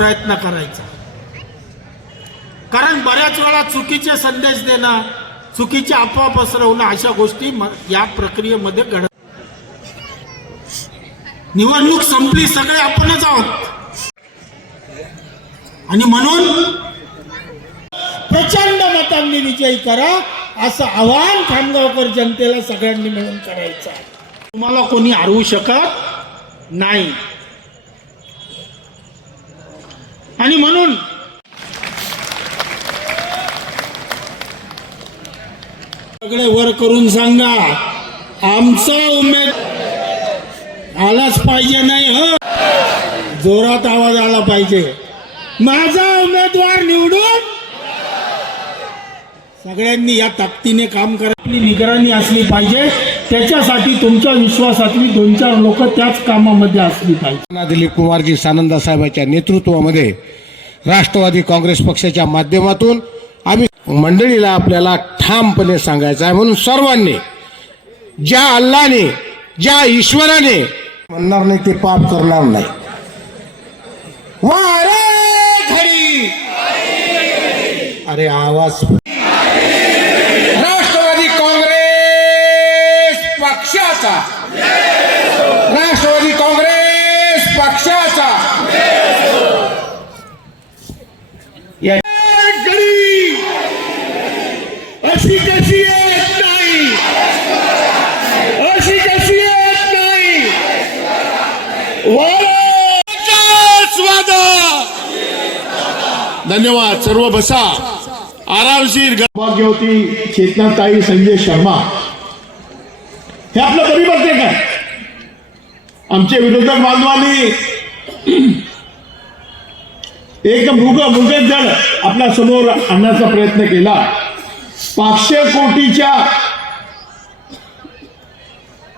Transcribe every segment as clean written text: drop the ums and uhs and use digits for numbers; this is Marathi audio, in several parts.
प्रयत्न करायचा, कारण बऱ्याच वेळा चुकीचे संदेश देणं, चुकीची अफवा पसरवणं अशा गोष्टी या प्रक्रियेमध्ये घडत. निवडणूक संपली, सगळे आपणच आहोत आणि म्हणून प्रचंड मतांनी विजयी करा असं आवाहन खामगावकर जनतेला सगळ्यांनी मिळून करायचं आहे. तुम्हाला कोणी हरवू शकत नाही आणि म्हणून सगळे वर करून सांगा, आमचा उमेद आलाच पाहिजे, नाही हो, जोरात आवाज आला पाहिजे, माझा उमेदवार निवडून. सगळ्यांनी या ताकदीने काम करा. आपली निगराणी असली पाहिजे, त्याच्यासाठी तुमच्या विश्वासातली 2-4 लोक त्याच कामामध्ये असली पाहिजे. दिलीप कुमारजी सानंदा साहेबांच्या नेतृत्वामध्ये राष्ट्रवादी काँग्रेस पक्षाच्या माध्यमातून आम्ही मंडळीला आपल्याला ठामपणे सांगायचं आहे. म्हणून सर्वांनी ज्या अल्लाने, ज्या ईश्वराने म्हणणार नाही ते पाप करणार नाही. वारे घडी, अरे आवाज. राष्ट्रवादी काँग्रेस पक्षाचा, राष्ट्रवादी काँग्रेस पक्षाचा अशी कशी येत नाही, अशी कशी येत नाही. धन्यवाद. सर्व बसा आरामशीर. भाग्यवती चेतनाताई संजय शर्मा हे आपलं तरी बघते काय. आमचे विरोधक बांधवांनी एकदम मुगत जण आपल्या समोर आणण्याचा प्रयत्न केला. 500 कोटीच्या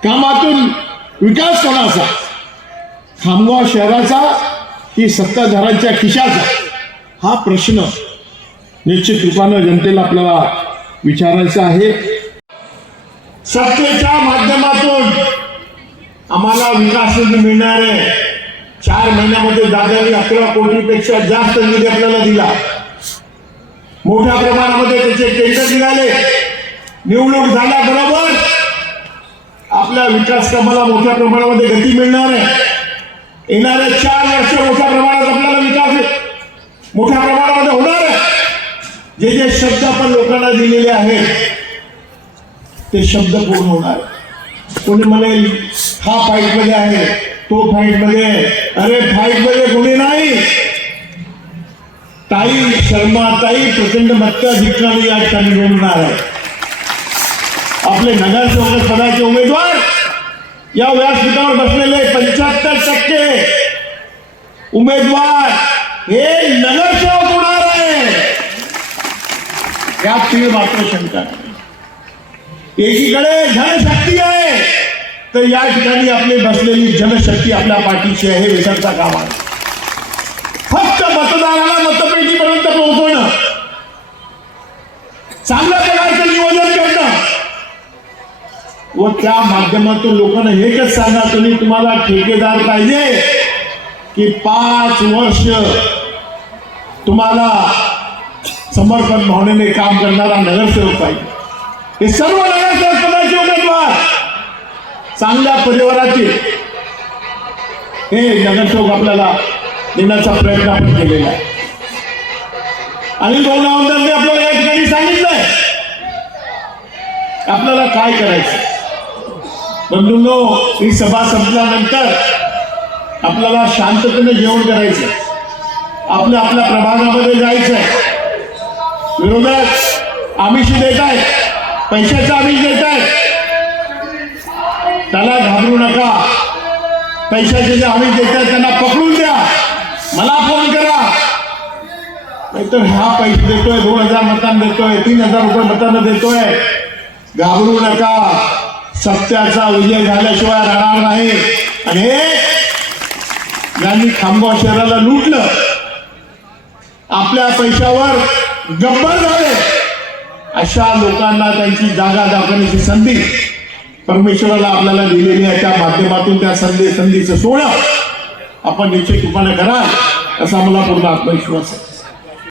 कामातून विकास कोणाचा, खामगाव शहराचा की सत्ताधाऱ्यांच्या खिशाचा, हा प्रश्न निश्चित रूपानं जनतेला आपल्याला विचारायचा आहे. सत्तेच्या माध्यमातून आम्हाला विकास निधी मिळणार आहे. 4 महिन्यामध्ये दादांनी 11 कोटीपेक्षा जास्त निधी आपल्याला दिला. मोठ्या प्रमाणामध्ये त्याचे टेंडर निघाले. निवडणूक झाल्याबरोबर आपल्या विकास कामाला मोठ्या प्रमाणामध्ये गती मिळणार आहे. येणारे 4 वर्ष मोठ्या प्रमाणात आपल्याला विकास मोठ्या प्रमाणामध्ये होणार आहे. जे जे शब्द आपण लोकांना दिलेले आहेत ते शब्द पूर्ण होणार. कोणी म्हणेल हा फाईट मध्ये आहे, तो फाईट मध्ये, अरे फाईट मध्ये कोणी नाही. ताई शर्मा ताई प्रचंड मताधिक्याने या ठिकाणी निवडणार आहे. आपले नगरसेवक पदाचे उमेदवार या व्यासपीठावर बसलेले 75% उमेदवार हे नगरसेवक होणार आहे. या तीळ मात्र शंका नाही. एकीकडे जनशक्ती आहे तर या ठिकाणी आपली बसलेली जनशक्ती आपल्या पाठीची आहे. हे विसरता कामा नये. फक्त मतदाराला मतपेटीपर्यंत पोहोचवणं, चांगल्या प्रकारचं नियोजन करणं व त्या माध्यमातून लोकांना एकच सांगा, तुम्हाला ठेकेदार पाहिजे की 5 वर्ष तुम्हाला समर्पण भावनेने काम करणारा नगरसेवक पाहिजे. हे सर्व नगरसेवक पदाचे उमेदवार चांगल्या परिवारातील हे नगरसेवक आपल्याला देण्याचा प्रयत्न आपण केलेला आहे. आणि 2 आमदारांनी आपल्याला या ठिकाणी सांगितलंय आपल्याला काय करायचं. बंधूंनो, ही सभा संपल्यानंतर आपल्याला शांततेने जेवण करायचं, आपल्या आपल्या प्रभागामध्ये जायचंय. विरोधक आमिष देत आहेत, पैशाचा आमिष देत आहेत, त्याला घाबरू नका. पैशाचे जे आमिष देत आहेत त्यांना पकडून द्या, मला फोन करा. नाहीतर हा पैसे देतोय, 2000 मतांना देतोय, 3000 रुपये मतांना देतोय. घाबरू नका. सत्याचा विजय झाल्याशिवाय राहणार नाही. आणि हे ज्यांनी खामगाव शहराला लुटलं, आपल्या पैशावर गब्बर झाले, अशा लोकांना त्यांची जागा दाखवण्याची संधी परमेश्वराला आपल्याला दिलेली आहे. त्या माध्यमातून त्या संधीचं सोहळा आपण निश्चित रूपाने कराल. असा मला पूर्ण आत्मविश्वास आहे.